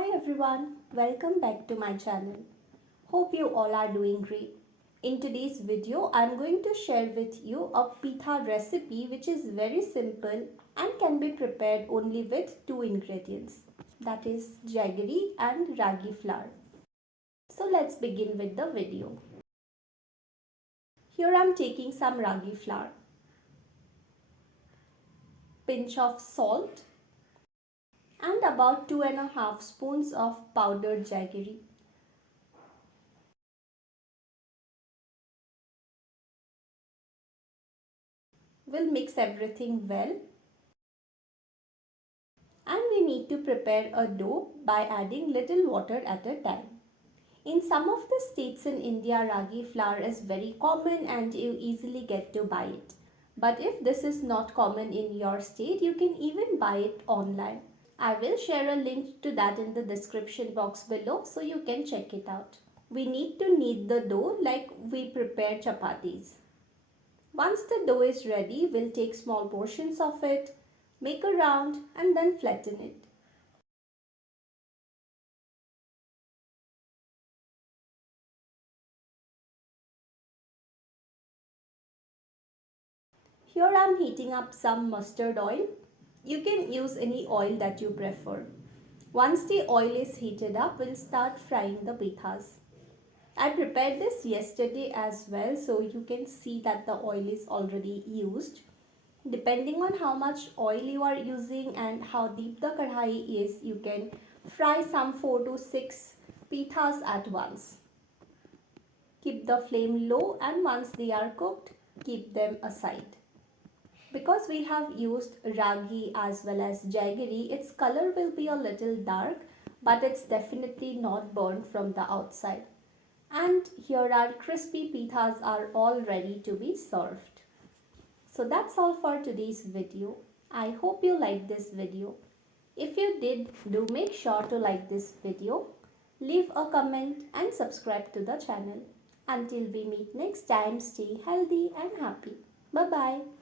Hi everyone, welcome back to my channel. Hope you all are doing great. In today's video, I'm going to share with you a pitha recipe which is very simple and can be prepared only with two ingredients, that is jaggery and ragi flour. So let's begin with the video. Here I'm taking some ragi flour, pinch of salt and about 2.5 spoons of powdered jaggery. We'll mix everything well and we need to prepare a dough by adding little water at a time. In some of the states in India, ragi flour is very common and you easily get to buy it. But if this is not common in your state, you can even buy it online. I will share a link to that in the description box below so you can check it out. We need to knead the dough like we prepare chapatis. Once the dough is ready, we'll take small portions of it, make a round and then flatten it. Here I am heating up some mustard oil. You can use any oil that you prefer. Once the oil is heated up, we'll start frying the pithas. I prepared this yesterday as well, so you can see that the oil is already used. Depending on how much oil you are using and how deep the kadhai is, you can fry some 4 to 6 pithas at once. Keep the flame low and once they are cooked, keep them aside. Because we have used ragi as well as jaggery, its color will be a little dark, but it's definitely not burnt from the outside. And here our crispy pithas are all ready to be served. So that's all for today's video. I hope you liked this video. If you did, do make sure to like this video, leave a comment and subscribe to the channel. Until we meet next time, stay healthy and happy. Bye bye.